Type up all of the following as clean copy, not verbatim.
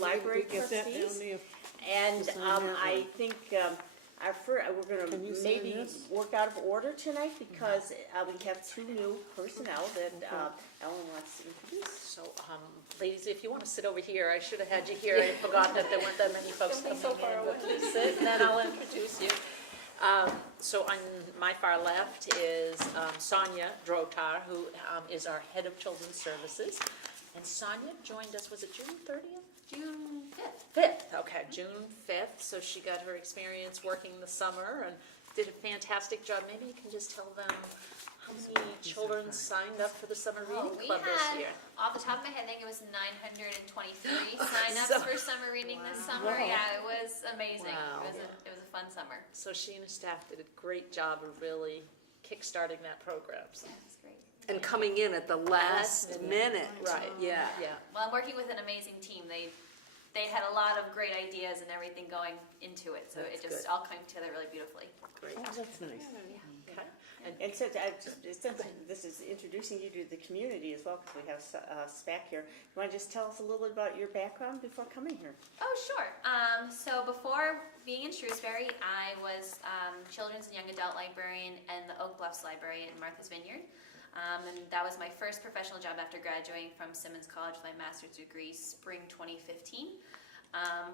Library Trustees. And I think we're going Can you to sign maybe this? work out of order tonight because we have two new personnel that Ellen wants to introduce. So, ladies, if you want to sit over here, I should have had you here. I forgot that there weren't that many folks coming in. But please sit, and then I'll introduce you. So on my far left is Sonia Drotar, who is our head of Children's Services. And Sonia joined us, was it June 30th? June 5th. 5th, okay, June 5th. So she got her experience working the summer and did a fantastic job. Maybe you can just tell them how many children signed up for the summer reading club this year. Off the top of my head, I think it was 923 signups for summer reading this summer. Wow. Yeah, it was amazing. Wow. It was a fun summer. So she and her staff did a great job of really kickstarting that program. So. Yeah, it was great. And coming in at the last minute. Right. Yeah. Yeah. Well, I'm working with an amazing team. They had a lot of great ideas and everything going into it, so That's it just good. all came together really beautifully. Great. Oh, that's nice. Okay. And since this is introducing you to the community as well, because we have SPAC here, you want to just tell us a little bit about your background before coming here? Oh, sure. So before being in Shrewsbury, I was children's and young adult librarian in the Oak Bluffs Library in Martha's Vineyard. And that was my first professional job after graduating from Simmons College with my master's degree, spring 2015,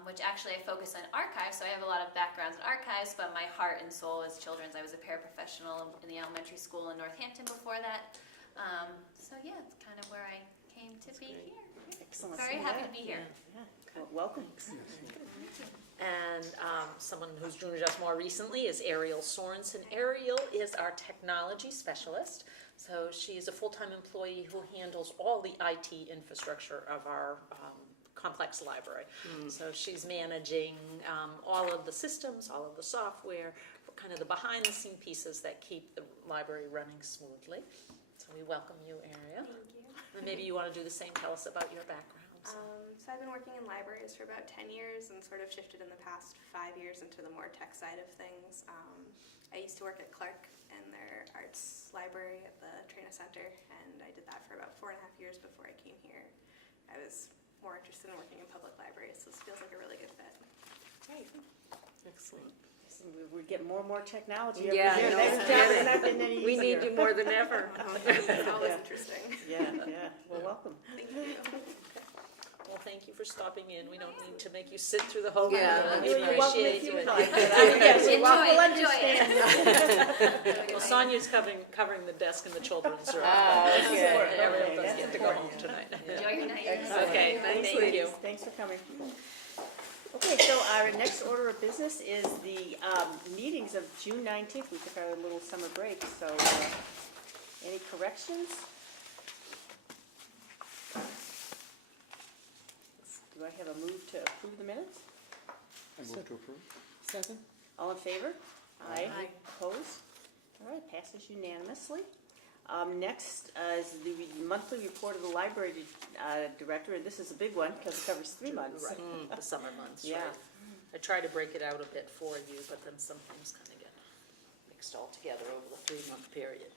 which actually I focus on archives, so I have a lot of backgrounds in archives, but my heart and soul is children's. I was a paraprofessional in the elementary school in Northampton before that. So yeah, it's kind of where I came to be here. Excellent. Very happy to be here. Yeah. Well, welcome. And someone who's joined us more recently is Ariel Sorensen. Ariel is our technology specialist. So she is a full-time employee who handles all the IT infrastructure of our complex library. So she's managing all of the systems, all of the software, kind of the behind-the-scene pieces that keep the library running smoothly. So we welcome you, Ariel. Thank you. And maybe you want to do the same. Tell us about your background. So I've been working in libraries for about 10 years and sort of shifted in the past 5 years into the more tech side of things. I used to work at Clark in their arts library at the Trina Center, and I did that for about 4.5 years before I came here. I was more interested in working in public libraries, so this feels like a really good fit. Great. Excellent. We get more and more technology Yeah, every year. no That's kidding. not been any We need easier. you more than ever. It's always Yeah. interesting. Yeah. Well, welcome. Thank you. Well, thank you for stopping in. We don't need to make you sit through the whole Yeah. meeting. You're welcome if Appreciate you it. like. Yes, we'll Enjoy understand. Well, Sonia's covering the desk in the children's room. okay. Ariel Okay, does that's get to go home important. tonight. Enjoy your night. Excellent. Okay, Thanks, thank ladies. you. Thanks for coming. Okay, so our next order of business is the meetings of June 19th. We took our little summer break, so any corrections? Do I have a move to approve the minutes? I move to approve. Second? All in favor? Aye. Aye. Opposed? All right, passes unanimously. Next is the monthly report of the library director, and this is a big one because it covers 3 months. Right, the summer months, Yeah. right. I try to break it out a bit for you, but then some things kind of get mixed all together over the 3-month period.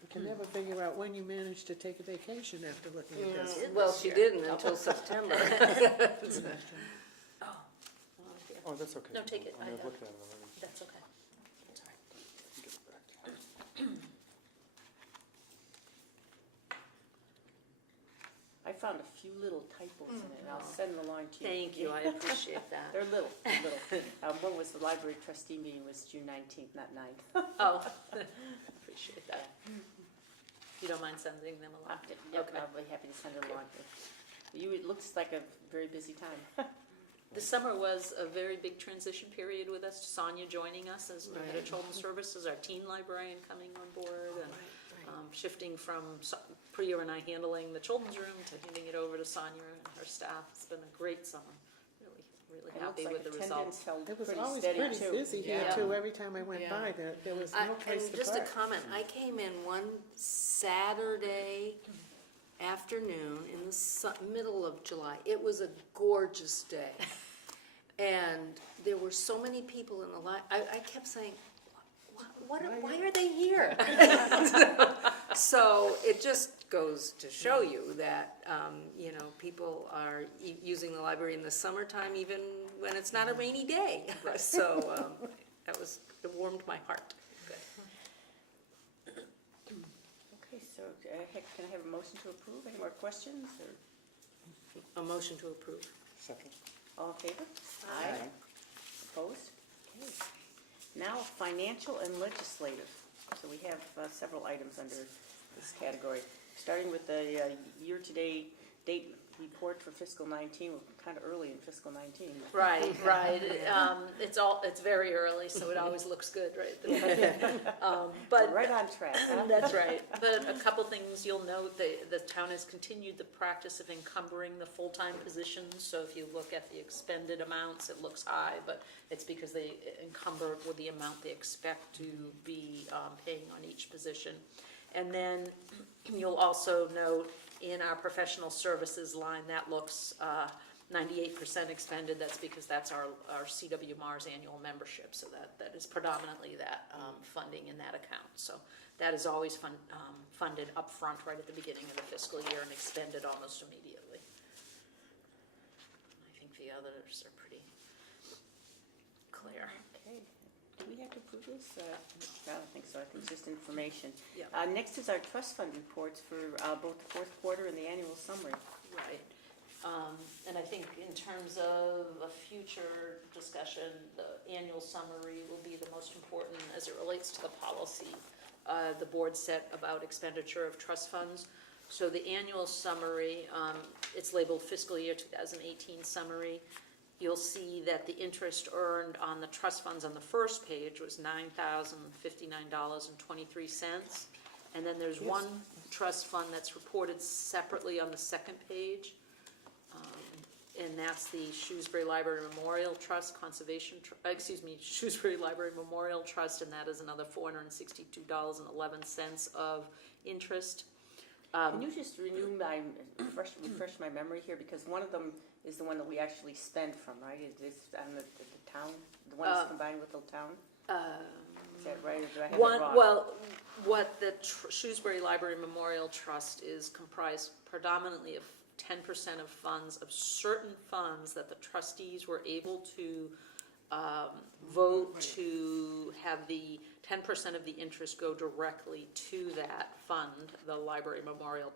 I can never figure out when you managed to take a vacation after looking at this. Well, she didn't until September. Oh, Oh, that's okay. No, take it. I mean, I've looked at it already. that's okay. That's all right. Get it back. I found a few little typos in it, and I'll send them along to you. Thank you, I appreciate that. They're little. One was the library trustee meeting was June 19th, not 9th. Oh, appreciate that. You don't mind sending them along? Yep, Okay. I'll be happy to send it along. It looks like a very busy time. The summer was a very big transition period with us. Sonia joining us as head of children's services, our teen librarian coming on board, and shifting from Priya and I handling the children's room to handing it over to Sonia and her staff. It's been a great summer. Really It happy looks with like the attendance results. held It was pretty always steady, pretty too. busy here Yeah. too. Every time I went Yeah. by, there was no place And to just a park. comment, I came in one Saturday afternoon in the middle of July. It was a gorgeous day. And there were so many people in the I kept saying, why are they here? So it just goes to show you that, you know, people are using the library in the summertime even when it's not a rainy day. So it warmed my heart. Okay, so can I have a motion to approve? Any more questions or A motion to approve. Second. all in favor? Aye. Opposed? Okay. Now, financial and legislative. So we have several items under this category. Starting with the year-to-date date report for fiscal 19. We're kind of early in fiscal 19. Right. It's very early, so it always looks good, right? But Right on track, huh? that's right. But a couple things you'll note, the town has continued the practice of encumbering the full-time positions. So if you look at the expended amounts, it looks high, but it's because they encumber with the amount they expect to be paying on each position. And then you'll also note in our professional services line, that looks 98% expended. That's because that's our CW Mars annual membership. So that is predominantly that funding in that account. So that is always funded upfront right at the beginning of the fiscal year and expended almost immediately. I think the others are pretty clear. Okay. Do we have to approve this? I don't think so. I think it's just information. Yeah. Next is our trust fund reports for both the fourth quarter and the annual summary. Right. And I think in terms of a future discussion, the annual summary will be the most important as it relates to the policy the board set about expenditure of trust funds. So the annual summary, it's labeled fiscal year 2018 summary. You'll see that the interest earned on the trust funds on the first page was $9,059.23. And then there's one trust fund that's reported separately on the second page. And that's the Shrewsbury Library Memorial Trust Shrewsbury Library Memorial Trust, and that is another $462.11 of interest. Can you just refresh my memory here, because one of them is the one that we actually spend from, right? It's on the town, the one that's combined with the town? Is that right, or do I have it wrong? Well, what the Shrewsbury Library Memorial Trust is comprised predominantly of 10% of funds, of certain funds that the trustees were able to vote to have the 10% of the interest go directly to that fund, the Library Memorial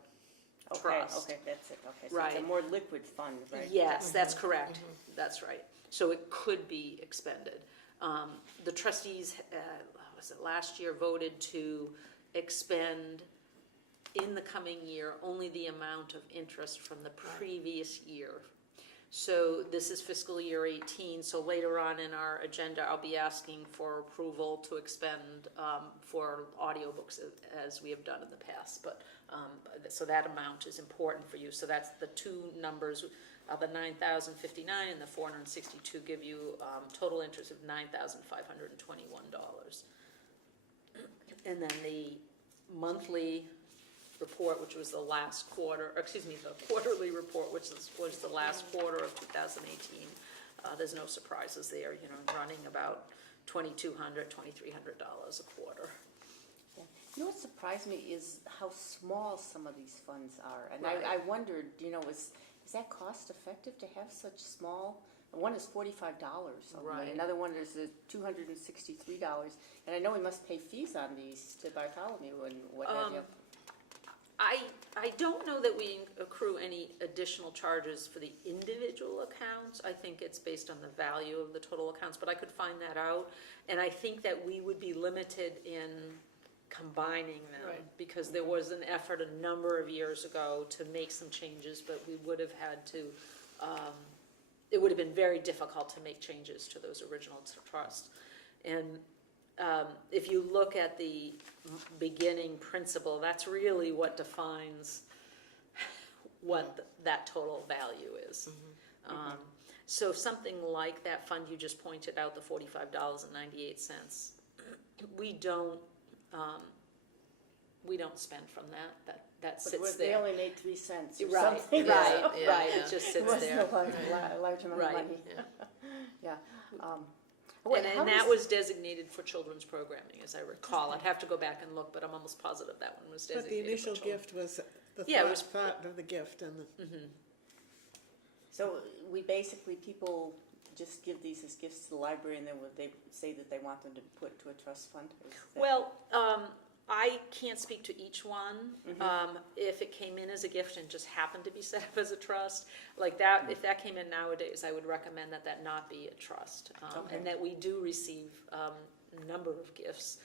Trust. Okay, that's it, okay. So Right. it's a more liquid fund, right? Yes, that's correct. That's right. So it could be expended. The trustees, was it last year, voted to expend in the coming year only the amount of interest from the previous year. So this is fiscal year 18, so later on in our agenda, I'll be asking for approval to expend for audiobooks as we have done in the past. But so that amount is important for you. So that's the two numbers, the $9,059 and the $462 give you total interest of $9,521. And then the monthly report, which was the last quarter, the quarterly report, which was the last quarter of 2018. There's no surprises there, running about $2,200, $2,300 a quarter. Yeah. You know what surprised me is how small some of these funds are. And Right. I wondered, is that cost effective to have such small? One is $45, Right. and another one is $263. And I know we must pay fees on these to Bartholomew and what have you. I don't know that we accrue any additional charges for the individual accounts. I think it's based on the value of the total accounts, but I could find that out. And I think that we would be limited in combining them, Right. because there was an effort a number of years ago to make some changes, but we would have had to, it would have been very difficult to make changes to those original trusts. And if you look at the beginning principle, that's really what defines what that total value is. So something like that fund you just pointed out, the $45.98, we don't spend from that. That sits But they there. only made 3 cents or Right, something. right, so right. It just It sits wasn't there. a large amount of Right. money. Yeah. And that was designated for children's programming, as I recall. I'd have to go back and look, but I'm almost positive that one was But designated the initial for children. gift was The Yeah, it was- thought of the gift and the, So we basically, people just give these as gifts to the library and then they say that they want them to put to a trust fund? Is that- Well, I can't speak to each one. If it came in as a gift and just happened to be set up as a trust, like that, if that came in nowadays, I would recommend that that not be a trust. Okay. And that we do receive a number of gifts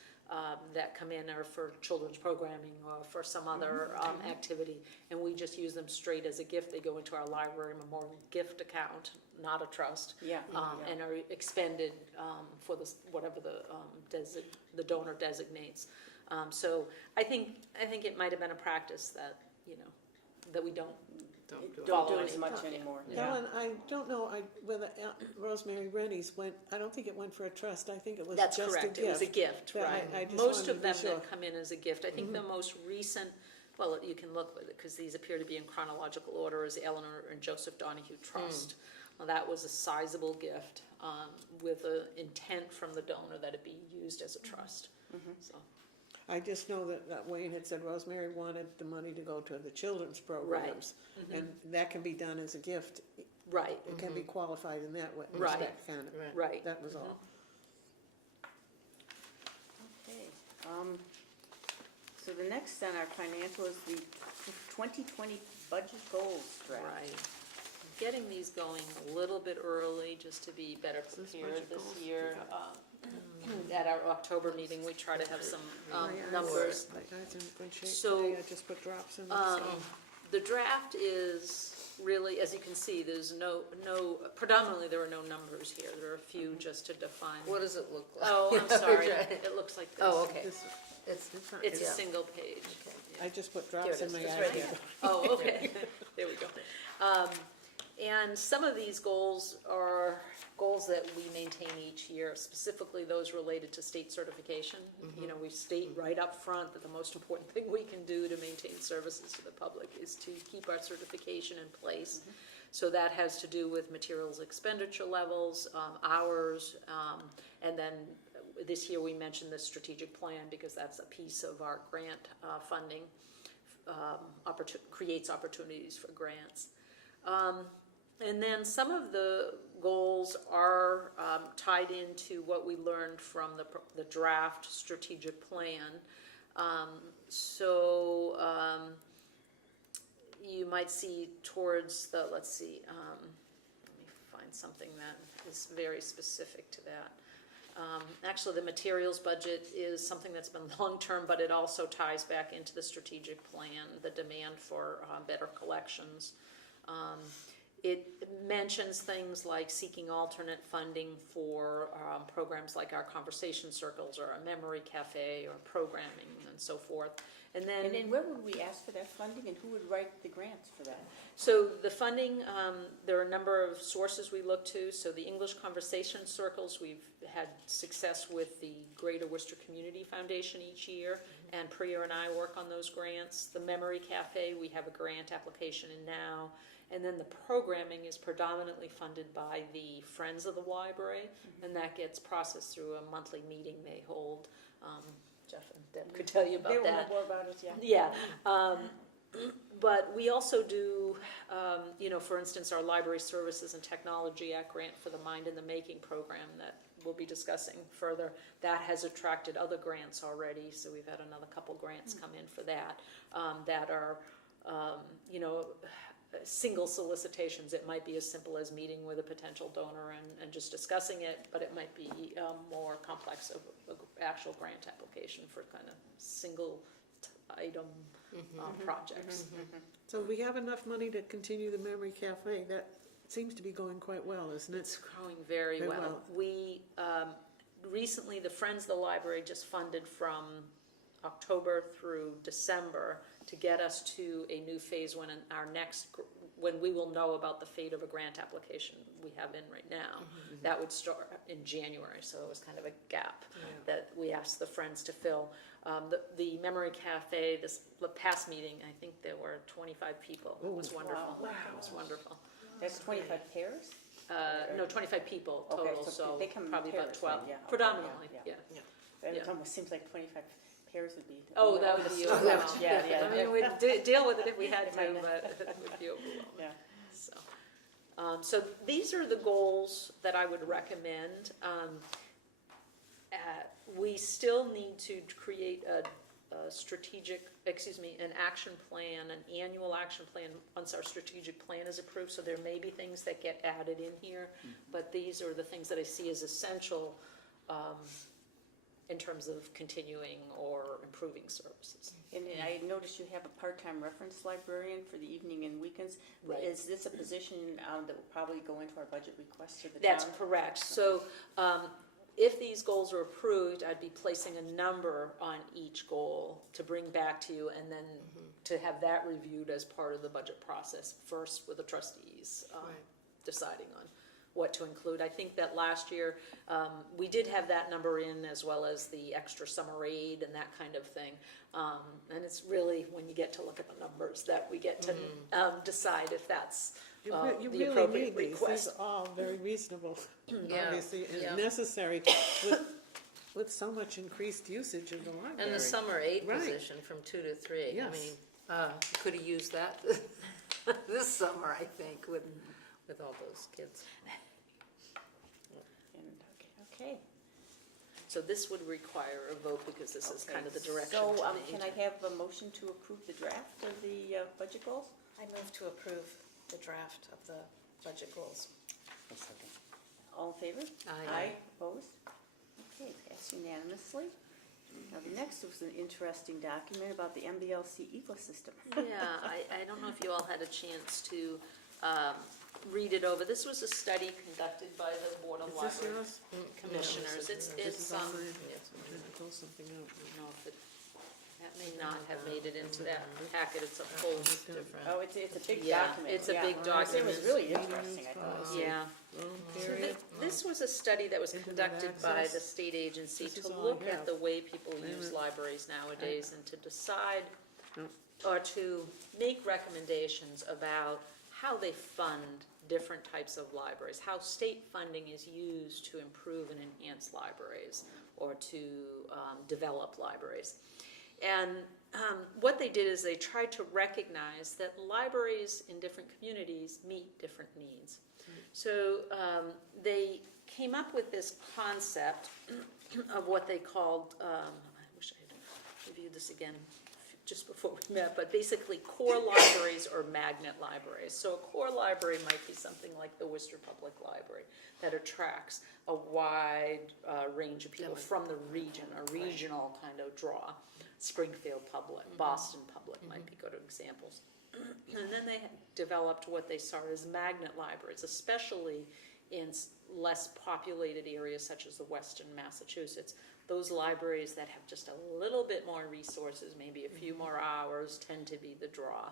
that come in or for children's programming or for some other activity, and we just use them straight as a gift. They go into our library memorial gift account, not a trust. Yeah. And are expended for whatever the donor designates. So I think it might have been a practice that, that we don't Don't follow do as anymore. much anymore. Helen, I don't know, whether Rosemary Rennie's went, I don't think it went for a trust, I think it was That's just a gift. correct, it was a gift, Yeah, right. I just Most wanted of to them be sure. that come in as a gift, I think the most recent, well, you can look with it, because these appear to be in chronological order, is Eleanor and Joseph Donahue Trust. Well, that was a sizable gift, with an intent from the donor that it be used as a trust, so. I just know that Wayne had said Rosemary wanted the money to go to the children's programs. And that can be done as a gift. Right, It can be qualified in that way, Right. respect, kind of. right. That was all. Okay. So the next on our financial is the 2020 budget goals draft. Right. Getting these going a little bit early, just to be better this prepared budget this goals? year. At our October meeting, we try to have some My eyes- numbers. My eyes in good shape So, today, I just put drops in them, so. The draft is really, as you can see, there's predominantly there are no numbers here. There are a few just to define. What does it look like? Oh, I'm sorry. It looks like this. Oh, okay. This- It's, It's a Yeah. single page. I just put Here drops it in my is. It's eyes. right here. Oh, okay, there we go. And some of these goals are goals that we maintain each year, specifically those related to state certification. We state right up front that the most important thing we can do to maintain services to the public is to keep our certification in place. So that has to do with materials expenditure levels, hours, and then this year we mentioned the strategic plan because that's a piece of our grant funding, creates opportunities for grants. And then some of the goals are tied into what we learned from the draft strategic plan. You might see towards the, let's see, let me find something that is very specific to that. Actually, the materials budget is something that's been long-term, but it also ties back into the strategic plan, the demand for better collections. It mentions things like seeking alternate funding for programs like our conversation circles or our memory cafe or programming and so forth. And And then where would we ask for that funding and who would write the grants for that? So the funding, there are a number of sources we look to. So the English Conversation Circles, we've had success with the Greater Worcester Community Foundation each year, and Priya and I work on those grants. The Memory Cafe, we have a grant application in now. And then the programming is predominantly funded by the Friends of the Library, and that gets processed through a monthly meeting they hold. Jeff and Deb could tell you about They will know that. more about it, yeah. Yeah, but we also do, for instance, our Library Services and Technology Act grant for the Mind in the Making program that we'll be discussing further. That has attracted other grants already, so we've had another couple grants come in for that, that are, single solicitations. It might be as simple as meeting with a potential donor and just discussing it, but it might be more complex of actual grant application for kind of single item projects. So we have enough money to continue the Memory Cafe, that seems to be going quite well, isn't it? It's growing very Very well. well. We, recently, the Friends of the Library just funded from October through December to get us to a new phase when when we will know about the fate of a grant application we have in right now. That would start in January, so it was kind of a gap that we asked the Friends to fill. The Memory Cafe, the past meeting, I think there were 25 people. It was wonderful. Wow. It was wonderful. That's 25 pairs? No, 25 people Okay, total, so so they come in probably about pairs 12, then, yeah, okay, predominantly, yeah. yeah. It Yeah. almost seems like 25 Pairs would be. Oh, that would be So- overwhelming. Yeah, I mean, we'd deal with it if we had to, Right. but it would be overwhelming. Yeah. So these are the goals that I would recommend. We still need to create a an action plan, an annual action plan, once our strategic plan is approved, so there may be things that get added in here, but these are the things that I see as essential, in terms of continuing or improving services. And I noticed you have a part-time reference librarian for the evening and weekends. Right. Is this a position that will probably go into our budget request to the town? That's correct. So, if these goals are approved, I'd be placing a number on each goal to bring back to you, and then to have that reviewed as part of the budget process, first with the trustees, deciding on what to include. I think that last year, we did have that number in, as well as the extra summer aid and that kind of thing. And it's really when you get to look at the numbers that we get to decide if that's You the really appropriate need these. request. These are all very reasonable, Yeah, obviously, yeah. and necessary with so much increased usage of the library. And the summer aid Right. position from 2 to 3. Yes. I mean, you could have used that this summer, I think, with all those kids. And, okay. So this would require a vote because this is kind of the Okay. direction So, to the can I agent. have a motion to approve the draft of the budget goals? I move to approve the draft of the budget goals. A second. All in favor? Aye. Opposed? Okay, passed unanimously. Now, the next was an interesting document about the MBLC ecosystem. Yeah, I don't know if you all had a chance to read it over. This was a study conducted by the Board of Is this Library yours? Commissioners. This It's, is all mine. I'm trying to pull something out. I don't know if that may not have made it into that packet. It's a full, Different. Oh, it's a big Yeah, document. it's a big It document. was really interesting, I thought. yeah. Wrong So period. this was a study that was Internet conducted by access. the state agency This is to all I look at have. the way people Wait a use minute. libraries nowadays and to decide No. or to make recommendations about how they fund different types of libraries, how state funding is used to improve and enhance libraries or to develop libraries. And what they did is they tried to recognize that libraries in different communities meet different needs. So they came up with this concept of what they called, I wish I had reviewed this again just before we met, but basically core libraries or magnet libraries. So a core library might be something like the Worcester Public Library that attracts a wide range of people from the region, a regional kind of draw. Springfield Public, Boston Public might be good examples. And then they developed what they saw as magnet libraries, especially in less populated areas such as the Western Massachusetts. Those libraries that have just a little bit more resources, maybe a few more hours, tend to be the draw.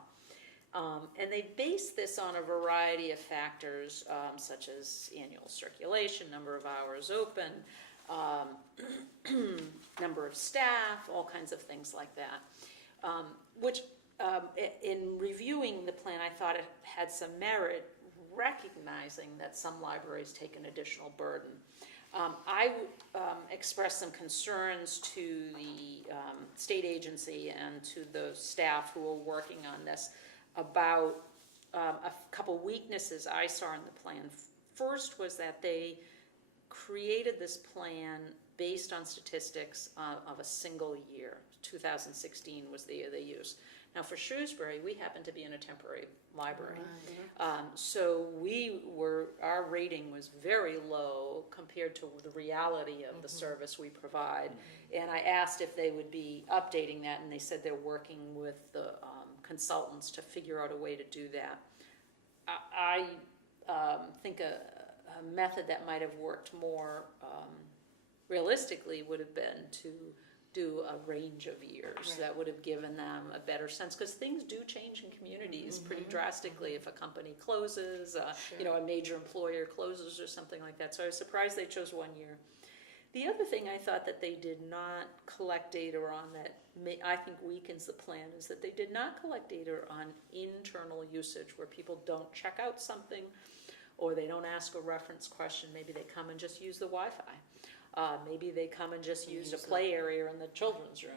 And they base this on a variety of factors, such as annual circulation, number of hours open, number of staff, all kinds of things like that. Which, in reviewing the plan, I thought it had some merit, recognizing that some libraries take an additional burden. I expressed some concerns to the state agency and to the staff who are working on this about a couple weaknesses I saw in the plan. First was that they created this plan based on statistics of a single year. 2016 was the year they used. Now for Shrewsbury, we happen to be in a temporary library. So our rating was very low compared to the reality of the service we provide. And I asked if they would be updating that, and they said they're working with the consultants to figure out a way to do that. I think a method that might have worked more realistically would have been to do a range of years. That would have given them a better sense, because things do change in communities pretty drastically. If a company closes, a major employer closes or something like that. So I was surprised they chose 1 year. The other thing I thought that they did not collect data on that I think weakens the plan is that they did not collect data on internal usage, where people don't check out something or they don't ask a reference question. Maybe they come and just use the Wi-Fi. Maybe they come and just use a play area in the children's room,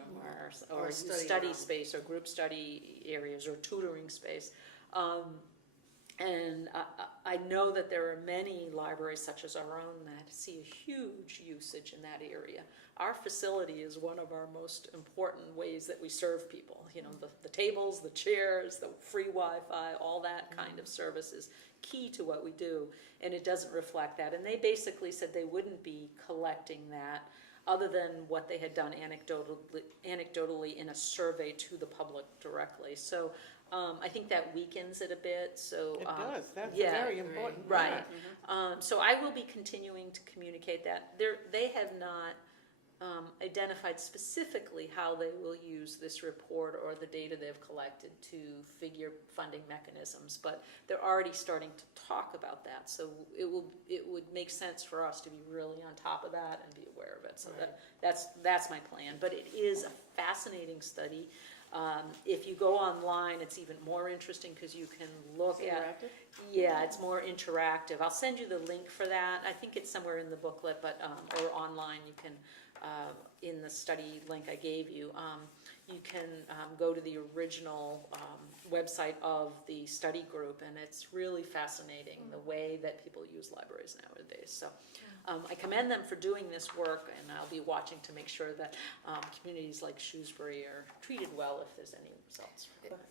or use study space, or group study areas, or tutoring space. And I know that there are many libraries, such as our own, that see a huge usage in that area. Our facility is one of our most important ways that we serve people. You know, the tables, the chairs, the free Wi-Fi, all that kind of service is key to what we do, and it doesn't reflect that. And they basically said they wouldn't be collecting that other than what they had done anecdotally in a survey to the public directly. So I think that weakens it a bit. So It does, that's a yeah, very important right. part. So I will be continuing to communicate that. They have not identified specifically how they will use this report or the data they've collected to figure funding mechanisms, but they're already starting to talk about that. So it would make sense for us to be really on top of that and be aware of it. So that's my plan. But it is a fascinating study. If you go online, it's even more interesting because you can look at. Interactive? Yeah, it's more interactive. I'll send you the link for that. I think it's somewhere in the booklet, but or online. You can in the study link I gave you. You can go to the original website of the study group, and it's really fascinating the way that people use libraries nowadays. So I commend them for doing this work, and I'll be watching to make sure that communities like Shrewsbury are treated well if there's any results.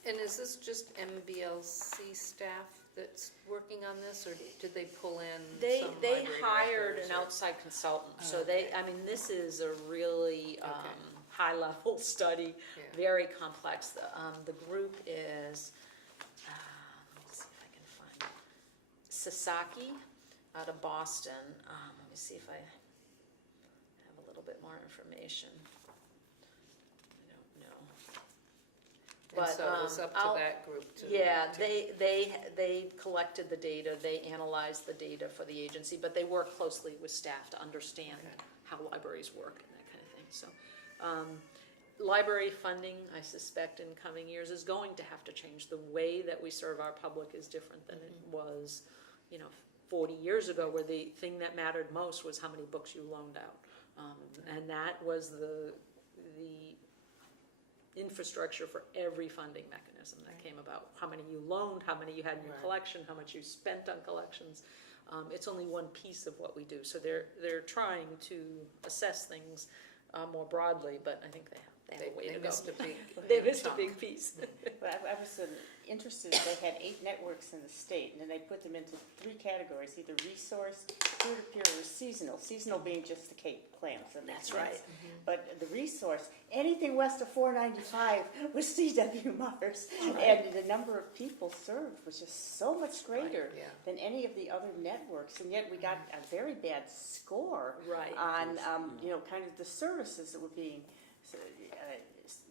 And is this just MBLC staff that's working on this, or did they pull in They some they library hired directors an or- outside consultant, Oh, so okay. I mean, this is a really high level study, Yeah. very complex. The group is, let me see if I can find it. Sasaki out of Boston. Let me see if I have a little bit more information. I don't know. And But, so it was up to I'll- that group to. Yeah, to- they collected the data, they analyzed the data for the agency, but they work closely with staff to understand Okay. how libraries work and that kind of thing, so. Library funding, I suspect in coming years, is going to have to change. The way that we serve our public is different than it was, 40 years ago, where the thing that mattered most was how many books you loaned out. And that was the infrastructure for every funding mechanism that came about. How many you loaned, how many you had in your Right. collection, how much you spent on collections. It's only one piece of what we do. So they're trying to assess things more broadly, but I think they have a way to go. missed a big. They missed a chunk. big piece. But I was interested, they had 8 networks in the state, and then they put them into 3 categories, either resource, peer-to-peer, or seasonal. Seasonal being just the Cape clams, that makes That's right. sense. But the resource, anything west of 495 was CW Mars. And the number of people served was just so much greater yeah. than any of the other networks, and yet we got a very bad score Right. on, kind of the services that were being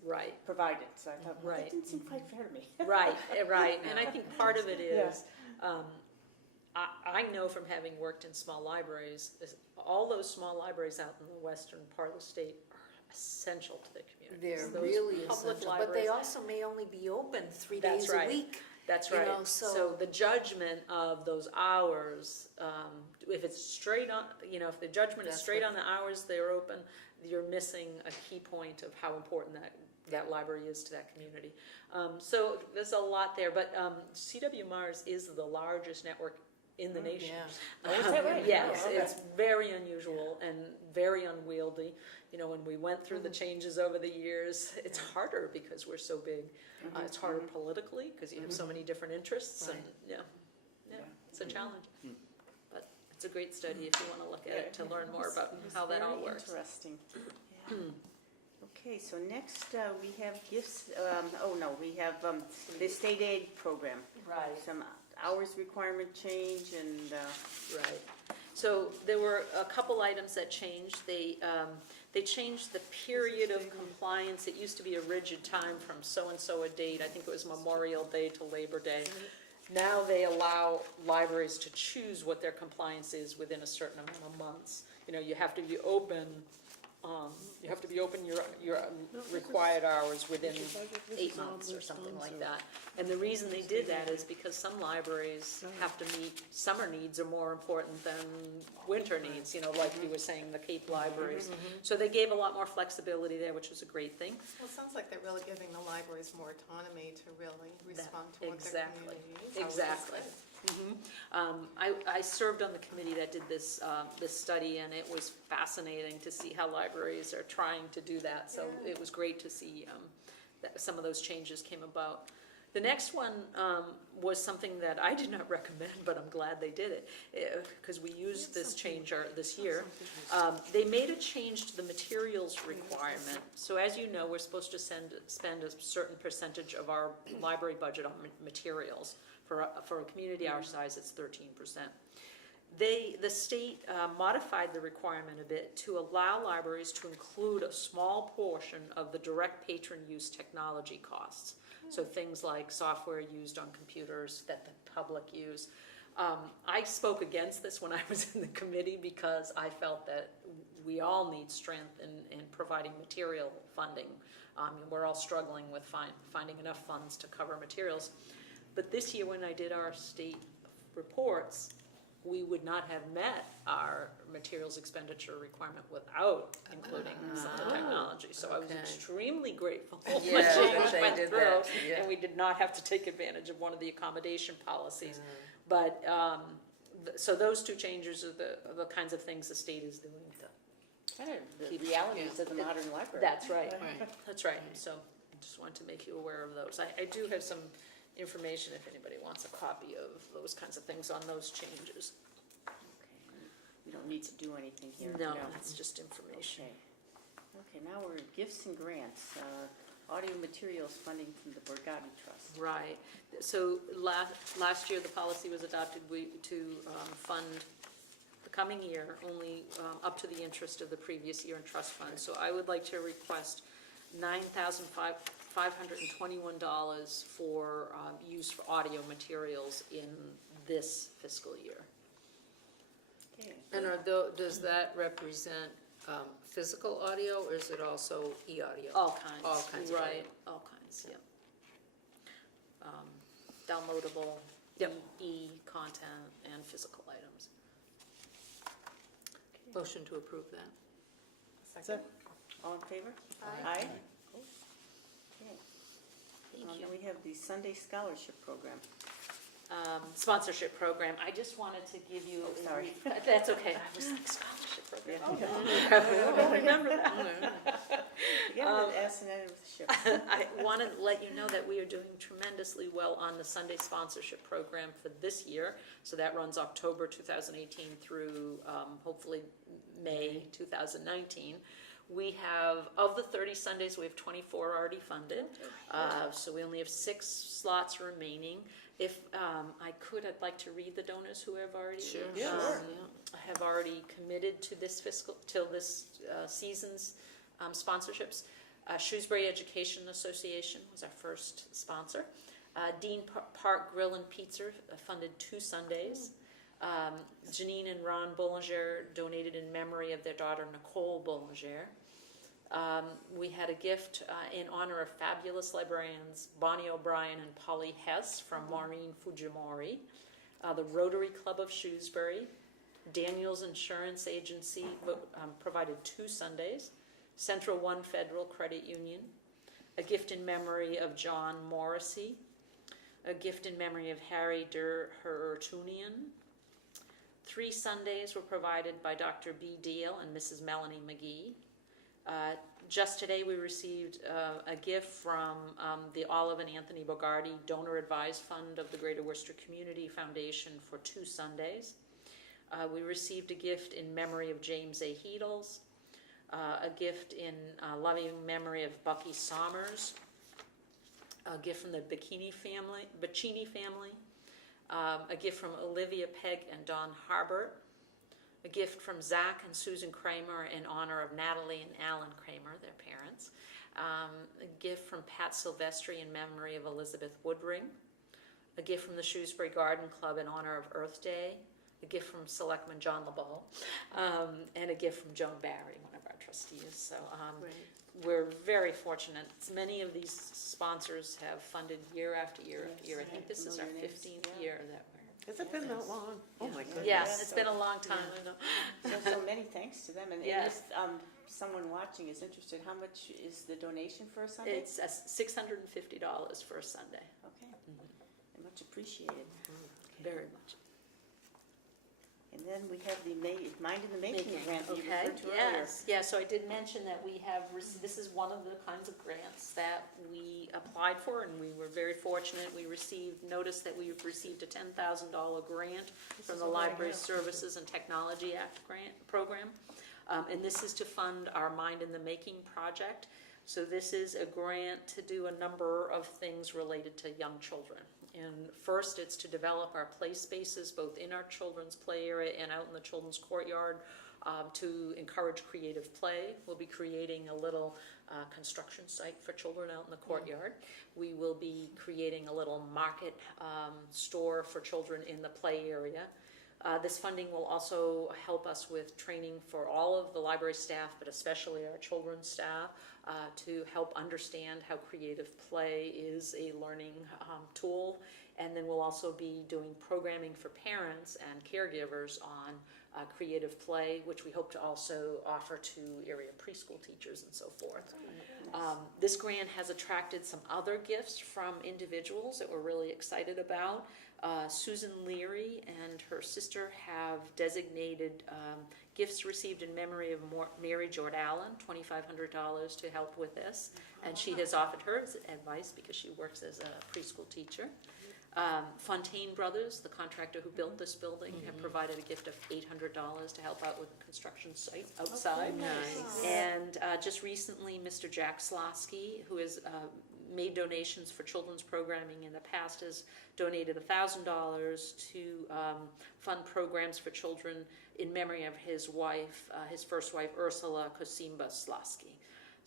Right. provided. So I thought, well, Right. that didn't seem quite fair to me. Right, and I think part of it Yeah. is, I know from having worked in small libraries, is all those small libraries out in the western part of the state are essential to the community. They're Those really public essential, but they libraries- also may only be open 3 That's days a right. week. That's you right. know, So the judgment of those hours, if it's straight on, if the judgment is That's straight what- on the hours they're open, you're missing a key point of how important that library is to that community. So there's a lot there, but CW Mars is the largest network in the nation. Yeah. Oh, is that right? Yes, Oh, okay. it's very unusual and very unwieldy. When we went through the changes over the years, it's harder because we're so big. It's harder politically because you have so many different interests, and it's a challenge. But it's a great study if you want to look at it to learn more about It was how that all very works. Interesting. Yeah. Okay, so next we have gifts, we have the state aid program. Right. Some hours requirement change and, Right. So there were a couple items that changed. They changed the period of compliance. It used to be a rigid time from so-and-so a date. I think it was Memorial Day to Labor Day. Now they allow libraries to choose what their compliance is within a certain amount of months. You have to be open You have to be open your required hours within This is budget, this 8 is all months or Bruce something Jones, like or- that. And the reason they did that is because some libraries have to meet, summer needs are more important than winter needs, you know, like you were saying, the Cape libraries. So they gave a lot more flexibility there, which was a great thing. Well, it sounds like they're really giving the libraries more autonomy to really respond to what their Exactly. community needs. So this is Exactly. good. I served on the committee that did this study, and it was fascinating to see how libraries are trying to do that. So it was great to see that some of those changes came about. The next one was something that I did not recommend, but I'm glad they did it, because we used this change this year. They made a change to the materials requirement. So as you know, we're supposed to spend a certain percentage of our library budget on materials. For a community our size, it's 13%. The state modified the requirement a bit to allow libraries to include a small portion of the direct patron use technology costs. So things like software used on computers that the public use. I spoke against this when I was in the committee because I felt that we all need strength in providing material funding. We're all struggling with finding enough funds to cover materials. But this year when I did our state reports, we would not have met our materials expenditure requirement without including some of the technology. So I was okay. extremely grateful when Yeah, that change they went did through, that, yeah. and we did not have to take advantage of one of the accommodation policies. But, so those two changes are the kinds of things the state is doing to. Kind of the Keep- realities yeah. of the modern library. That's right, Right. that's right. So I just wanted to make you aware of those. I do have some information if anybody wants a copy of those kinds of things on those changes. Okay. We don't need to do anything here. No, that's just information. Okay, now we're gifts and grants. Audio materials funding from the Borgatti Trust. Right, so last year, the policy was adopted to fund the coming year only up to the interest of the previous year in trust funds. So I would like to request $9,521 for use for audio materials in this fiscal year. Okay. And does that represent physical audio, or is it also e-audio? All kinds. All kinds of Right, all kinds, yeah. Downloadable, e-content, and physical items. Motion to approve that. Second. All in favor? Aye. Aye. Okay. Thank Then you. we have the Sunday Scholarship Program. Sponsorship program, I just wanted to give you. Oh, sorry. That's okay, I was like, scholarship program. Yeah. I don't remember that. Yeah, with S and N with the ship. I wanted to let you know that we are doing tremendously well on the Sunday sponsorship program for this year. So that runs October 2018 through hopefully May 2019. We have, of the 30 Sundays, we have 24 already funded. So we only have 6 slots remaining. If I could, I'd like to read the donors who have already have already committed to this till this season's sponsorships. Shrewsbury Education Association was our first sponsor. Dean Park Grill and Pizza funded 2 Sundays. Janine and Ron Boulanger donated in memory of their daughter Nicole Boulanger. We had a gift in honor of fabulous librarians Bonnie O'Brien and Polly Hess from Maureen Fujimori. The Rotary Club of Shrewsbury, Daniels Insurance Agency provided 2 Sundays, Central One Federal Credit Union, a gift in memory of John Morrissey, a gift in memory of Harry Der Hertunian. 3 Sundays were provided by Dr. B. Deal and Mrs. Melanie McGee. Just today we received a gift from the Olive and Anthony Bogardi Donor Advised Fund of the Greater Worcester Community Foundation for 2 Sundays. We received a gift in memory of James A. Heedles, a gift in loving memory of Bucky Sommers, a gift from the Bacchini family, a gift from Olivia Pegg and Don Harbert, a gift from Zach and Susan Kramer in honor of Natalie and Alan Kramer, their parents, a gift from Pat Silvestri in memory of Elizabeth Woodring, a gift from the Shrewsbury Garden Club in honor of Earth Day, a gift from Selectman John LeBeau, and a gift from Joan Barry, one of our Trustees. So Great. we're very fortunate. Many of these sponsors have funded year after year after year. I think this is our Familiar names, 15th yeah. year that Has it been that long? Oh, my goodness. Yes, it's been a long time, I know. So many thanks to them. And Yes. if someone watching is interested, how much is the donation for a Sunday? It's $650 for a Sunday. Okay, much appreciated. Very much. And then we have the Mind in the Making grant that you Okay, referred to earlier. yes, yeah, so I did mention that we have, this is one of the kinds of grants that we applied for, and we were very fortunate. We received, notice that we've received a $10,000 grant from is the what I Library have. Services and Technology Act grant program. And this is to fund our Mind in the Making project. So this is a grant to do a number of things related to young children. And first, it's to develop our play spaces, both in our children's play area and out in the children's courtyard, to encourage creative play. We'll be creating a little construction site for children out in the courtyard. We will be creating a little market store for children in the play area. This funding will also help us with training for all of the library staff, but especially our children's staff, to help understand how creative play is a learning tool. And then we'll also be doing programming for parents and caregivers on creative play, which we hope to also offer to area preschool teachers and so forth. This grant has attracted some other gifts from individuals that we're really excited about. Susan Leary and her sister have designated gifts received in memory of Mary Jord Allen, $2,500 to help with this. And she has offered her advice because she works as a preschool teacher. Fontaine Brothers, the contractor who built this building, have provided a gift of $800 to help out with the construction site outside. Nice. And just recently, Mr. Jack Slosky, who has made donations for children's programming in the past, has donated $1,000 to fund programs for children in memory of his wife, his first wife, Ursula Kosimba Slosky.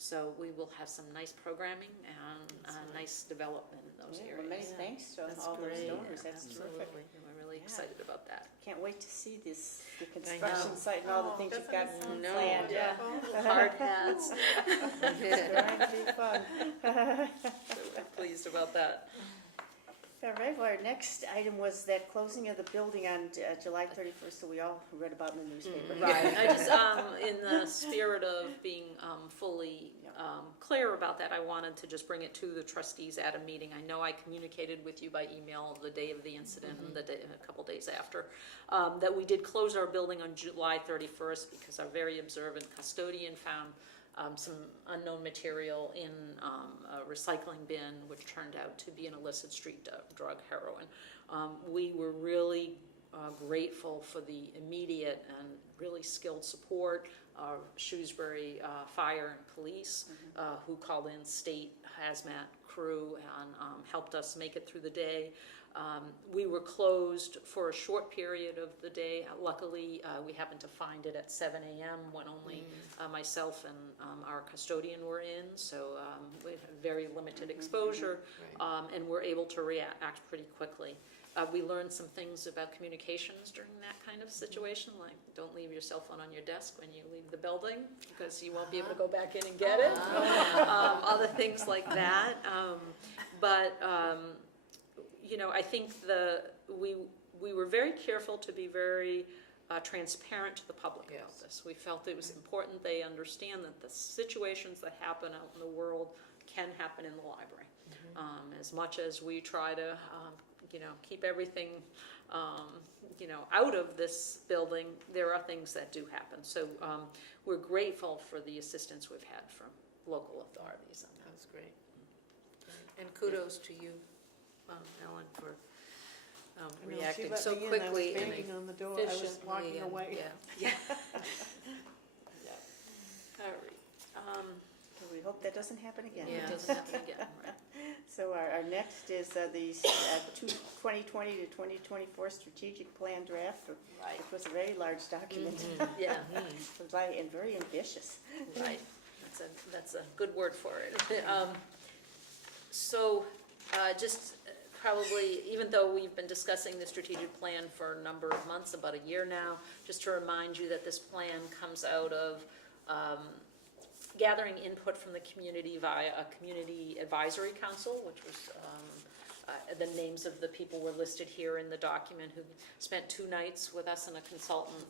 So we will have some nice programming and nice development in those Yeah, areas. well, many thanks to That's all those great. donors, that's terrific. Absolutely, we're really excited about that. Can't wait to see the know. construction site and all the things you've got No. planned. Yeah, hard hats. It's going to be fun. We're pleased about that. All right, well, our next item was that closing of the building on July 31st that we all read about in the newspaper. Right, I just, in the spirit of being fully clear about that, I wanted to just bring it to the trustees at a meeting. I know I communicated with you by email the day of the incident and a couple days after, that we did close our building on July 31st because our very observant custodian found some unknown material in a recycling bin, which turned out to be an illicit street drug, heroin. We were really grateful for the immediate and really skilled support of Shrewsbury Fire and Police, who called in state hazmat crew and helped us make it through the day. We were closed for a short period of the day. Luckily, we happened to find it at 7 a.m. when only myself and our custodian were in, so we had very limited exposure, and were able to react pretty quickly. We learned some things about communications during that kind of situation, like don't leave your cell phone on your desk when you leave the building because you won't be able to go back in and get it. Other things like that. You know, I think we were very careful to be very transparent to the public about this. We felt it was important they understand that the situations that happen out in the world can happen in the library. As much as we try to, keep everything, out of this building, there are things that do happen. So we're grateful for the assistance we've had from local authorities on that. That was great. And kudos to you, Ellen, for I know, she reacting let so me in, I was quickly and banging on the door, I was efficiently. walking and- away. Yeah. All right. We hope that doesn't happen again. Yeah. It doesn't happen again, right? So our next is the 2020 to 2024 strategic plan draft, Right. which was a very large document. Yeah, And very ambitious. right. That's a good word for it. Just probably, even though we've been discussing the strategic plan for a number of months, about a year now, just to remind you that this plan comes out of gathering input from the community via a community advisory council, which was, the names of the people were listed here in the document, who spent 2 nights with us and a consultant,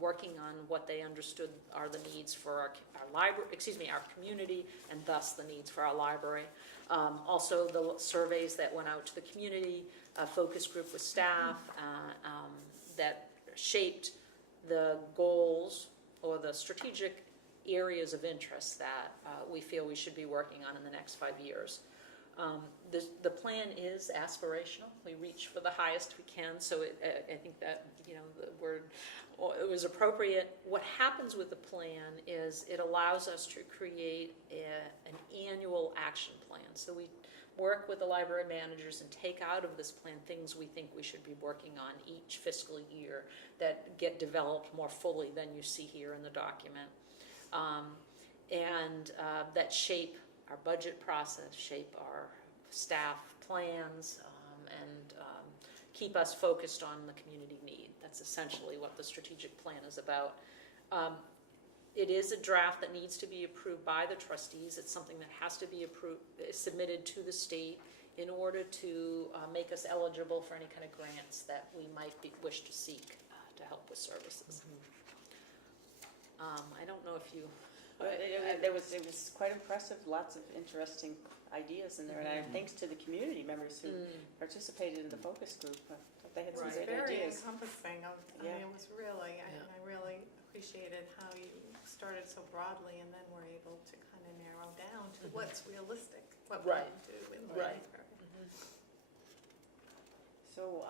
working on what they understood are the needs for our library, our community, and thus the needs for our library. Also, the surveys that went out to the community, a focus group with staff, that shaped the goals or the strategic areas of interest that we feel we should be working on in the next 5 years. The plan is aspirational. We reach for the highest we can, so I think that, the word, it was appropriate. What happens with the plan is it allows us to create an annual action plan. So we work with the library managers and take out of this plan things we think we should be working on each fiscal year that get developed more fully than you see here in the document. And that shape our budget process, shape our staff plans, and keep us focused on the community need. That's essentially what the strategic plan is about. It is a draft that needs to be approved by the trustees. It's something that has to be submitted to the state in order to make us eligible for any kind of grants that we might wish to seek to help with services. I don't know if you... It was quite impressive, lots of interesting ideas in there, and thanks to the community members who participated in the focus group. They had some It's great very ideas. encompassing. I mean, it was really, I really appreciated how you started so broadly and then were able to kind of narrow down to what's realistic, what we can do in the library. So,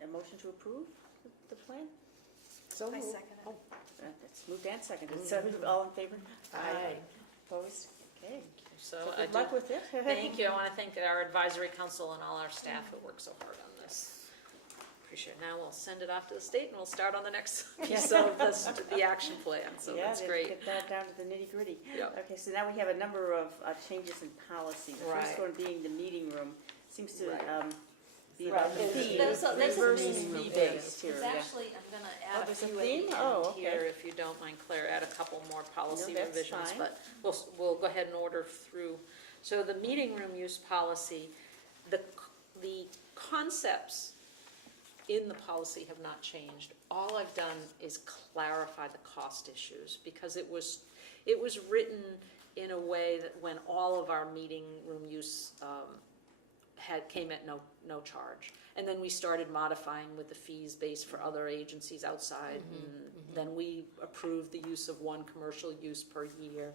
a motion to approve the plan? So I moved. second it. It's moved and seconded. So, all in favor? Aye. Opposed? Okay. So So I good do luck with it. thank you. I want to thank our advisory council and all our staff who worked so hard on this. Appreciate it. Now we'll send it off to the state and we'll start on the next piece of the action plan. So Yeah, that's they great. get that down to the nitty gritty. Yep. Okay, so now we have a number of changes in policy. The first Right. one being the meeting room. Seems to Right. be about the Right. theme. There's a versus theme fee-based here, It's yeah. actually, I'm gonna Oh, add a there's a few at theme? the Oh, end here, okay. if you don't mind, Claire, add a couple more policy No, that's revisions, fine. but we'll go ahead and order through. So the meeting room use policy, the concepts in the policy have not changed. All I've done is clarify the cost issues, because it was written in a way that when all of our meeting room use came at no charge. And then we started modifying with the fees based for other agencies outside. And then we approved the use of one commercial use per year.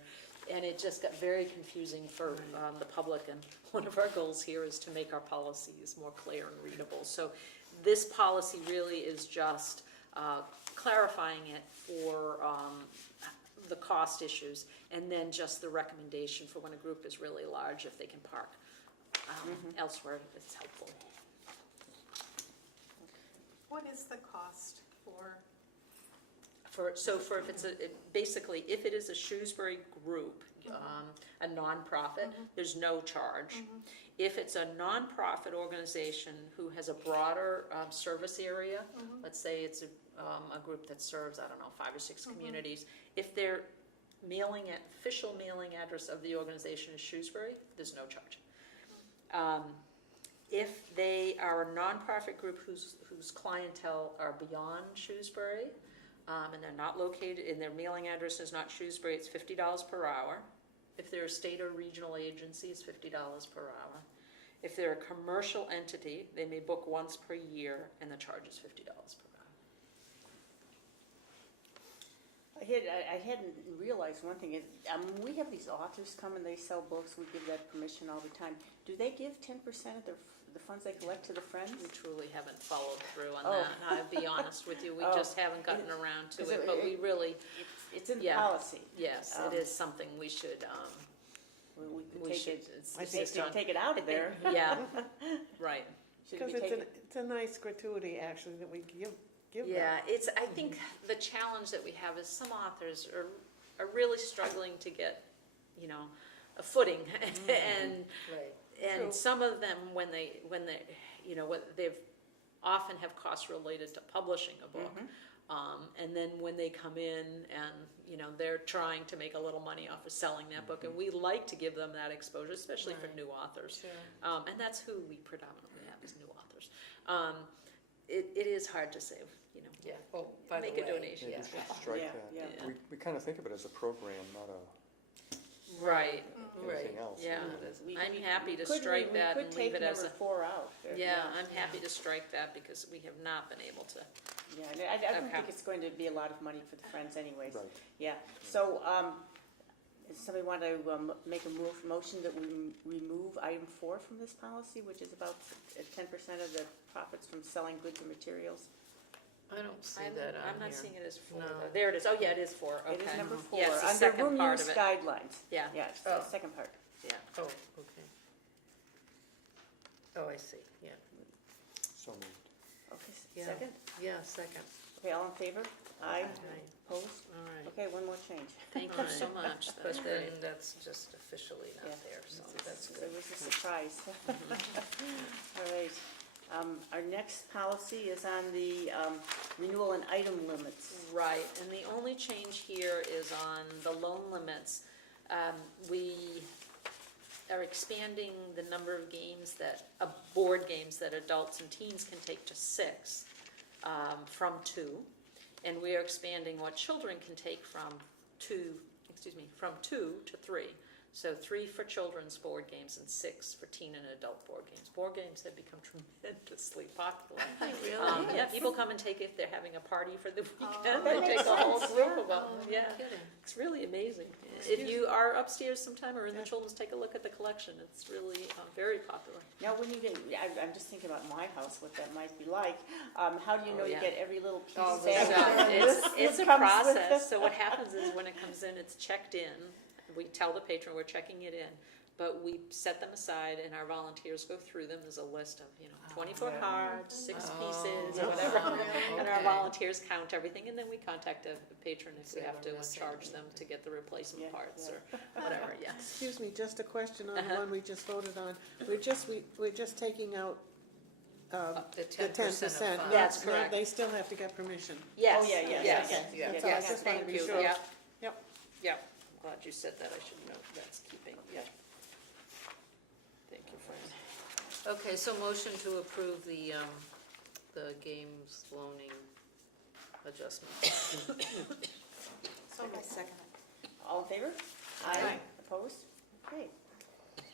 And it just got very confusing for the public. And one of our goals here is to make our policies more clear and readable. So this policy really is just clarifying it for the cost issues, and then just the recommendation for when a group is really large, if they can park elsewhere, it's helpful. What is the cost for? Basically, if it is a Shrewsbury group, a nonprofit, there's no charge. If it's a nonprofit organization who has a broader service area, let's say it's a group that serves, 5 or 6 communities, if their official mailing address of the organization is Shrewsbury, there's no charge. If they are a nonprofit group whose clientele are beyond Shrewsbury, and they're not located, and their mailing address is not Shrewsbury, it's $50 per hour. If they're a state or regional agency, it's $50 per hour. If they're a commercial entity, they may book once per year, and the charge is $50 per hour. I hadn't realized one thing is, we have these authors come and they sell books, we give that permission all the time. Do they give 10% of the funds they collect to the Friends? We truly haven't followed through on Oh. that. I'll be honest with you, we Oh. just haven't gotten around to 'Cause it, but we really, It's in the Yeah. policy. yes, it is something we should, We could we take should. it, it's I think based on- take it out of there. Yeah, right. Should Because we take it's a nice gratuity, actually, that we give them. Yeah, I think the challenge that we have is some authors are really struggling to get, a footing. And True. some of them, when they they've often have costs related to publishing a book. And then when they come in and, they're trying to make a little money off of selling that book, and we like to give them that exposure, especially for new authors. Sure. And that's who we predominantly have, is new authors. It is hard to say, Yeah, oh, by the make a way, donation. Yeah, Yeah. we should strike Yeah, that. yeah. We kind of think of it as a program, not Right, anything else. yeah. We- I'm we- happy to could strike we that could and leave take it as a, number 4 out. yeah, I'm happy to strike that because we have not been able to. Yeah, and I don't Okay. think it's going to be a lot of money for the Friends anyways. Right. Yeah, so, does somebody want to make a motion that we remove item 4 from this policy, which is about 10% of the profits from selling goods and materials? I don't see I'm that on I'm not here. seeing it as 4. No. though. There it is. Oh, yeah, it is 4. Okay. It is number 4, Yeah, it's the under second room part use of it. guidelines. Yeah, Yeah, it's Oh. the second part. yeah. Oh, okay. Oh, I see, yeah. So moved. Okay, Yeah. second? Yeah, second. Okay, all in favor? Aye. Aye. Opposed? All right. Okay, one more change. Thank you so much. But That's then great. that's just officially Yeah. not there, so that's It good. was a surprise. All right. Our next policy is on the renewal and item limits. Right, and the only change here is on the loan limits. We are expanding the number of games board games that adults and teens can take to 6 from 2. And we are expanding what children can take from 2 to 3. So 3 for children's board games and 6 for teen and adult board games. Board games have become tremendously popular. Really? Yeah, people come and take, if they're having a party for the weekend, that they makes take a whole sense, group of them, Oh, yeah. no kidding. It's really amazing. If you are upstairs sometime or in the Yeah. children's, take a look at the collection. It's really very popular. Now, when you get, I'm just thinking about my house, what that might be like. How do you know you yeah. get every little piece Oh, there? So it's a comes with process. So what happens is when it comes in, it's checked in. We tell the patron we're checking it in, but we set them aside and our volunteers go through them. There's a list of, 24 cards, 6 pieces, or whatever. And our Okay. volunteers count everything, and then we contact a patron if we Say have we're to and missing charge them anything. to get the replacement Yeah, parts yeah. or whatever, yeah. Excuse me, just a question on the Uh-huh. one we just voted on. We're just taking out, The the 10% of 10%. funds. That's correct. They still have to get permission. Yes. Oh, yeah, yeah, yes, yeah, yes, yeah. That's all. I yes, just wanted to thank be you, sure. yeah. Yep. Yeah, I'm glad you said that, I should note that's keeping, yeah. Thank you, Fran. Okay, so motion to approve the games loaning adjustment. So second. All in favor? Aye. Opposed? Okay.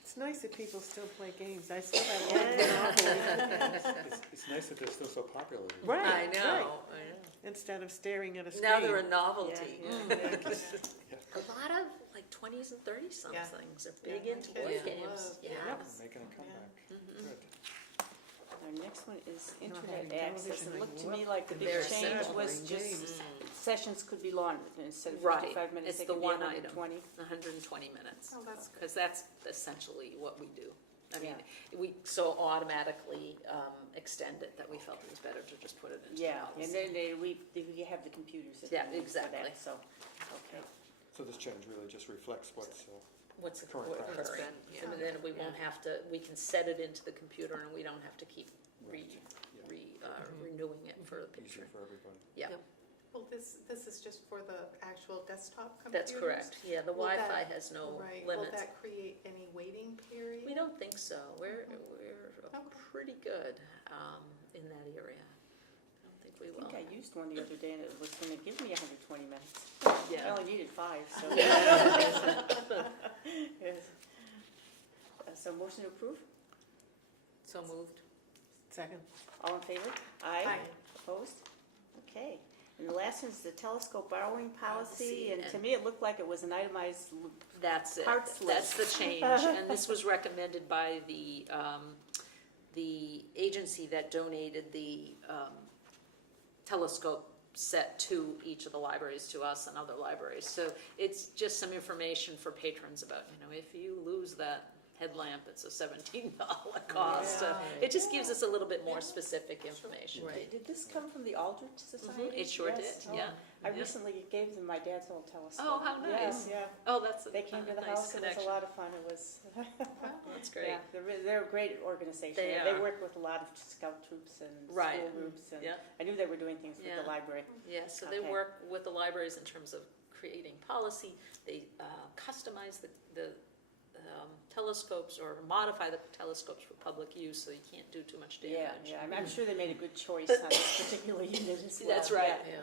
It's nice that people still play games. I still have one Monopoly. It's nice that they're still so popular. Right, I know, right. I know. Instead of staring at a screen. Now they're a novelty. Yeah, A lot of like 20s and 30-somethings are big Yeah, into my board kids games, love yeah. games. Making a comeback. Good. Our next one is Not internet having access. television, It looked to I me like the big Very change simple. was just sessions could be longer. Instead of Right. 55 minutes, It's they the could be one item. 120. 120 minutes. Oh, that's good. Because that's essentially what we do. I mean, Yeah. we so automatically extend it that we felt it was better to just put it into the Yeah, policy. and then we have the computers that Yeah, we use for that, exactly. so, okay. So this change really just reflects what's, What's Current what practice. occurring. What's been, And then we won't have to, we can set it into the computer and we don't have to keep renewing it for the easier picture. for everybody. Yeah, Yep. Well, this is just for the actual desktop computers? that's correct. Yeah, the Will that- Wi-Fi has no Right, will limits. that create any waiting period? We don't think so. We're Okay. pretty good in that area. I don't think we I will. think I used one the other day and it was gonna give me 120 minutes. Yeah. I only needed 5, so. Yes. So motion to approve? So moved. Second. All in favor? Aye. Opposed? Okay. And the last one is the telescope borrowing policy, and to and- me, it looked like it was an itemized, That's it. Parts That's list. the change. And this was recommended by the agency that donated the telescope set to each of the libraries, to us and other libraries. So it's just some information for patrons about, if you lose that headlamp, it's a $17 cost. It just gives us a little bit more specific information. Right. Did this come from the Aldrich Society? It sure did, Yes. Oh, yeah. I Yeah. recently gave them my dad's old telescope. Oh, how nice. Yes, yeah. Oh, that's a They came to the nice house, it was connection. a lot of fun, it was, That's great. yeah, they're a great organization. They They are. work with a lot of scout troops and Right. school groups, and Yeah. I knew they were doing things with Yeah. the library. Yeah, so they Okay. work with the libraries in terms of creating policy. They customize the telescopes or modify the telescopes for public use, so you can't do too much damage. Yeah, I'm sure they made a good choice on this particular unit as well. That's right. Yeah, Yeah.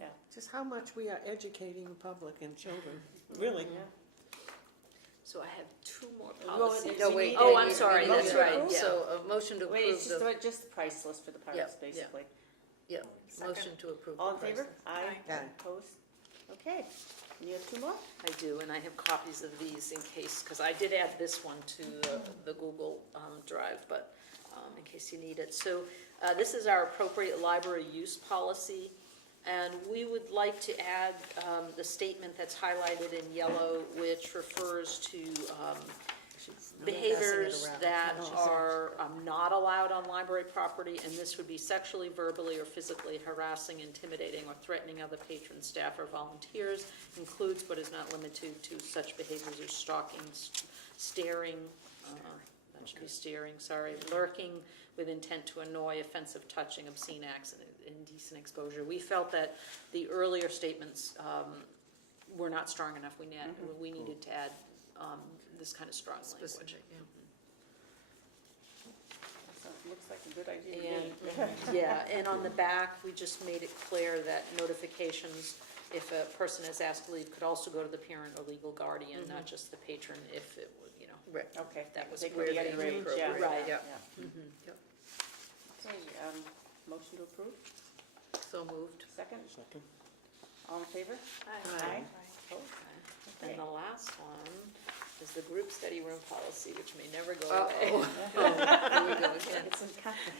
yeah. Just how much we are educating the public and children, really. Yeah. So I have two more Well, policies. no, wait, Oh, wait, I'm wait, sorry, wait, that's motion to right, approve? yeah. So a motion to Wait, approve it's the, just the price list for the Yeah, parks, yeah. basically. yeah, motion to approve. All in the price favor? list. Aye. Aye. Opposed? Okay. You have two more? I do, and I have copies of these in case, because I did add this one to the Google Drive, but in case you need it. So this is our appropriate library use policy, and we would like to add the statement that's highlighted in yellow, which refers to behaviors around. that Oh. are not allowed on library property, and this would be sexually, verbally, or physically harassing, intimidating, or threatening other patrons, staff, or volunteers, includes but is not limited to such behaviors as stalking, staring, that should be staring, sorry, lurking with intent to annoy, offensive touching, obscene acts, and indecent exposure. We felt that the earlier statements were not strong enough. We needed to add this kind of strong language. Specific, yeah. That looks like a good idea to me. And, yeah, and on the back, we just made it clear that notifications, if a person has asked leave, could also go to the parent or legal guardian, not just the patron, if it would, Right. Okay. That was They can where be they underage, were yeah, appropriate. Right, yeah. yeah. Okay, motion to approve, So moved. second, Second. all in favor? Aye. Opposed? And Okay. the last one is the group study room policy, which may never go Uh-oh. away. Here we go again. It's in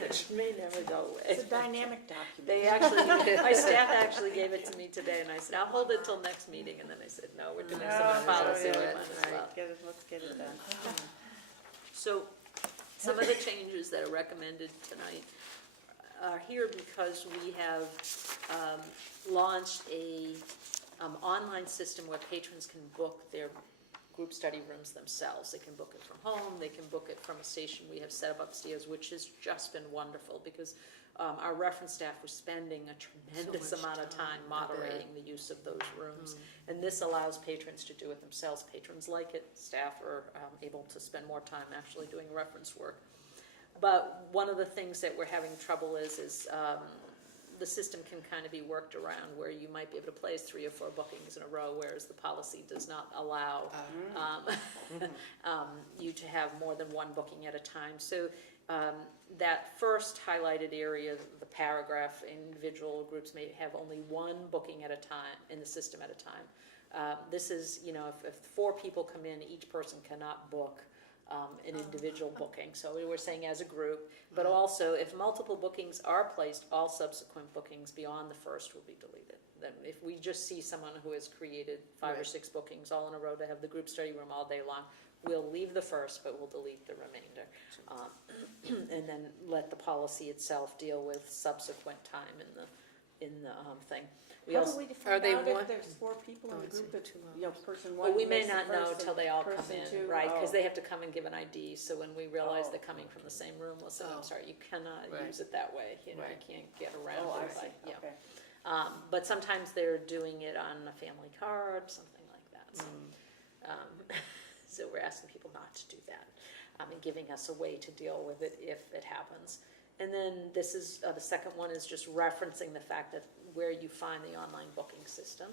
Which may never go It's a away. dynamic document. They actually, my staff actually gave it to me today, and I said, I'll hold it till next meeting, and then I said, no, we're doing Oh, some policy, we yeah, might as right. well. Let's get it done. So, some of the changes that are recommended tonight are here because we have launched a online system where patrons can book their group study rooms themselves. They can book it from home, they can book it from a station we have set up upstairs, which has just been wonderful because our reference staff was spending a tremendous much amount of time time, I bet. moderating the use of those rooms. And this allows patrons to do it themselves. Patrons like it, staff are able to spend more time actually doing reference work. But one of the things that we're having trouble is the system can kind of be worked around where you might be able to place 3 or 4 bookings in a row, whereas the policy does not allow you to have more than 1 booking at a time. So that first highlighted area, the paragraph, individual groups may have only 1 booking at a time in the system at a time. This is, if 4 people come in, each person cannot book an individual booking. So we were saying as a group, but also if multiple bookings are placed, all subsequent bookings beyond the first will be deleted. Then if we just see someone who has created 5 or Right. 6 bookings all in a row to have the group study room all day long, we'll leave the first, but we'll delete the remainder. And then let the policy itself deal with subsequent time in the thing. We How also, do we Are find they out one- if there's 4 people in Oh, the it's group in that, 2 person well, 1 we may makes the not know first till and they all come person in, 2? right, because Oh. they have to come and give an ID, so when we realize Oh. they're coming from the same room, we'll say, I'm Oh. sorry, you cannot Right. use it that way, you Right. can't get around Oh, I it by, see, yeah. okay. But sometimes they're doing it on a family card, something like that, so. So we're asking people not to do that, and giving us a way to deal with it if it happens. And then this is, the second one is just referencing the fact that where you find the online booking system.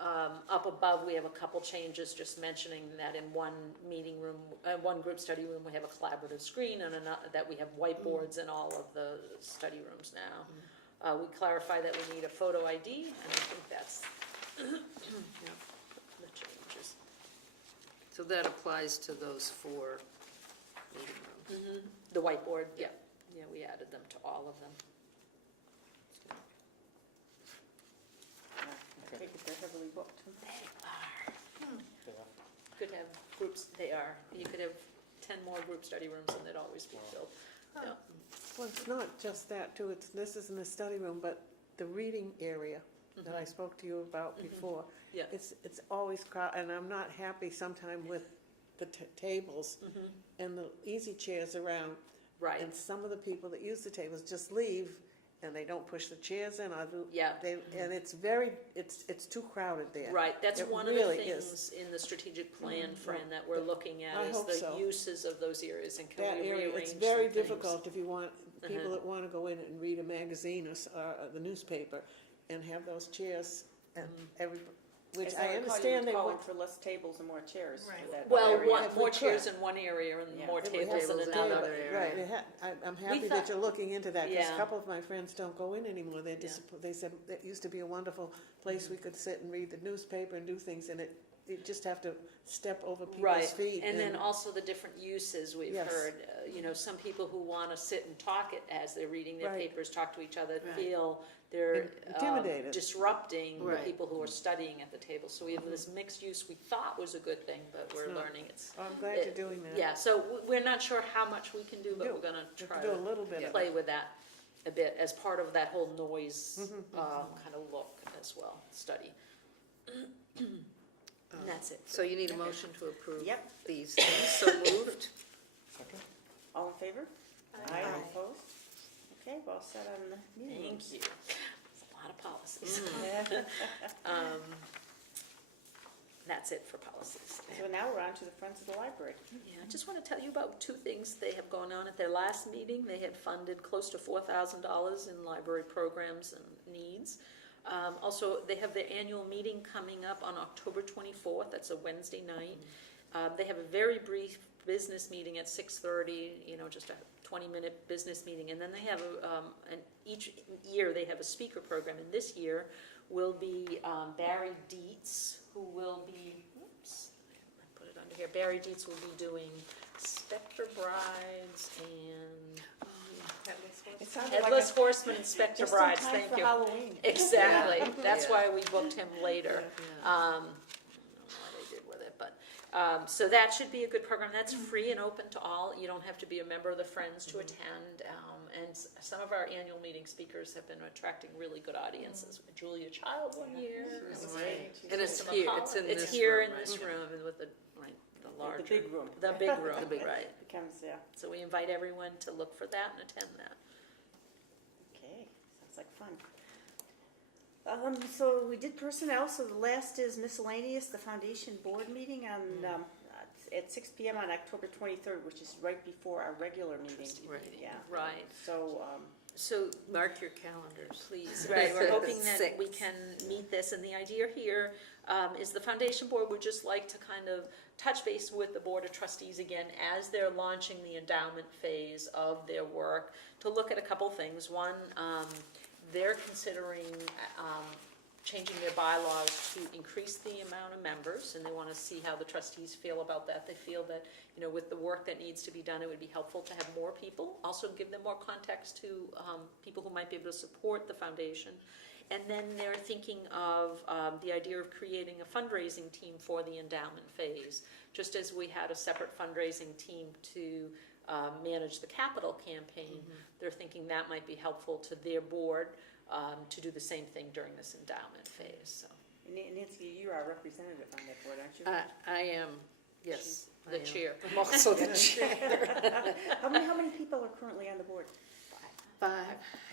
Up above, we have a couple changes, just mentioning that in one meeting room, one group study room, we have a collaborative screen, and that we have whiteboards in all of the study rooms now. We clarify that we need a photo ID, and I think that's the changes. So that applies to those 4 meeting rooms. The whiteboard, yeah, we added them to all of them. Yeah, I take it they're heavily booked. They are. Yeah. Could have groups, they are, you could have 10 more group study rooms and they'd always be filled. Yeah. Well, it's not just that too, this isn't a study room, but the reading area that I spoke to you about before. Yeah. It's always crowded, and I'm not happy sometime with the tables and the easy chairs around. Right. And some of the people that use the tables just leave and they don't push the chairs in, or Yeah. and it's too crowded there. Right, that's It one really of the is. things in the strategic plan, Fran, that we're looking at I is hope the so. uses of those areas and can That we area, rearrange it's some very things? difficult if you want people that want to go in and read a magazine or the newspaper and have those chairs and which As I recall, understand they you were want. calling for less tables and more chairs Right. for that Well, area. If we more could. chairs in one area and Yeah. more If we tables have in those another tables, area. Right, I'm happy thought- that you're looking into that, because Yeah. a couple of my friends don't go in anymore, Yeah. they said it used to be a wonderful place we could sit and read the newspaper and do things, and you just have to step over people's Right, feet. and then also the different uses we've Yes. heard, some people who wanna sit and talk it as they're reading their Right. papers, talk to each other, Right. feel they're Intimidated. disrupting the Right. people who are studying at the table. So we have this mixed use we thought was a good thing, but we're not. learning it's. I'm glad you're doing that. Yeah, so we're not sure how much we can do, but Do. we're gonna We have try to do a to little bit of play it. with that a bit as part of that whole noise kind of look as well, study. And that's it. So you need a motion to approve Yep. these things, so moved. Second? All in favor? Aye. Opposed? Okay, well set on the meeting rooms. Thank you. It's a lot of policies. That's it for policies. So now we're on to the Friends of the Library. Yeah, I just want to tell you about two things they have gone on. At their last meeting, they had funded close to $4,000 in library programs and needs. Also, they have their annual meeting coming up on October 24th. That's a Wednesday night. They have a very brief business meeting at 6:30, just a 20-minute business meeting. And then they have, each year they have a speaker program. And this year will be Barry Dietz, who will be, I put it under here. Barry Dietz will be doing Spectre Brides and It sounded like Headless a- Horseman and Spectre just in Brides, time thank for you. Halloween. Exactly, that's Yeah. why we booked him later. I don't know what they did with it, but, so that should be a good program. That's free and open to all. You don't have to be a member of the Friends to attend. And some of our annual meeting speakers have been attracting really good audiences. Julia Child one year. Right. And it's Some here, Apollo- it's in this It's here room, in right? this room and with the larger. The big room. The big room, right. Becomes, yeah, So we invite everyone to look for that and attend that. okay, sounds like fun. So we did personnel, so the last is miscellaneous, the foundation board meeting on, at 6 PM on October 23rd, which is right before our regular meeting. Right. Yeah, Right. so, So Mark your calendars. please, right, we're hoping that Six. we can meet this, and the idea here is the foundation board would just like to kind of touch base with the board of trustees again as they're launching the endowment phase of their work, to look at a couple things. One, they're considering changing their bylaws to increase the amount of members, and they want to see how the trustees feel about that. They feel that, with the work that needs to be done, it would be helpful to have more people, also give them more context to people who might be able to support the foundation. And then they're thinking of the idea of creating a fundraising team for the endowment phase, just as we had a separate fundraising team to manage the capital campaign. They're thinking that might be helpful to their board to do the same thing during this endowment phase. So Nancy, you're our representative on that board, aren't you? I am, yes. I the am. chair. I'm also the chair. How many people are currently on the board? 5.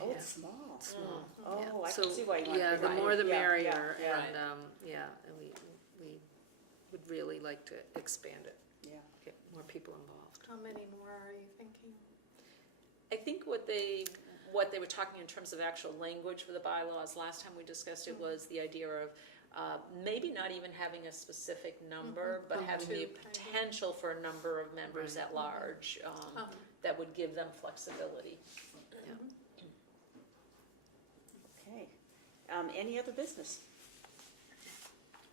Oh, yeah. it's small. Small. Oh, I So, can see why you want to. yeah, the bring it more in. the Yeah, merrier, yeah, and, and we would really like to expand it, yeah. get more people involved. How many more are you thinking? I think what they were talking in terms of actual language for the bylaws, last time we discussed it, was the idea of maybe not even having a specific number, but having the potential for a number of members at large that would give them flexibility. Okay. Any other business?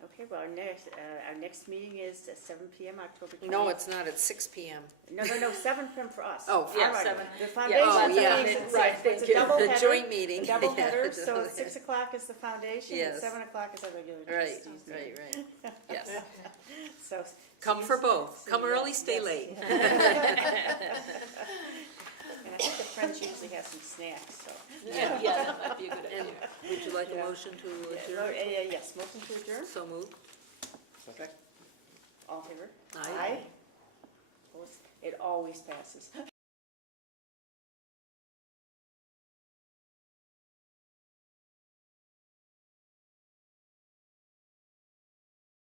Okay, well, our next meeting is at 7 PM, October 20th. No, it's not, at 6 PM. No, 7 PM for us. Oh, Yeah, Alright. 7. The Oh, foundation yeah. meeting is Right, it's thank a you. double The header. joint meeting. Double Yeah, header, the so double at 6 o'clock is the foundation, Yes. and 7 o'clock is our regular Right, trustees meeting. right. Yes. So. Come see for you- both. see Come you- early, stay yes. late. And I think the French usually have some snacks, so. Yeah, that might be a good idea. And would you like a Yeah. motion to Yeah, adjourn? yes, motion to adjourn, So moved. Okay. all in favor? Aye. Opposed? It always passes.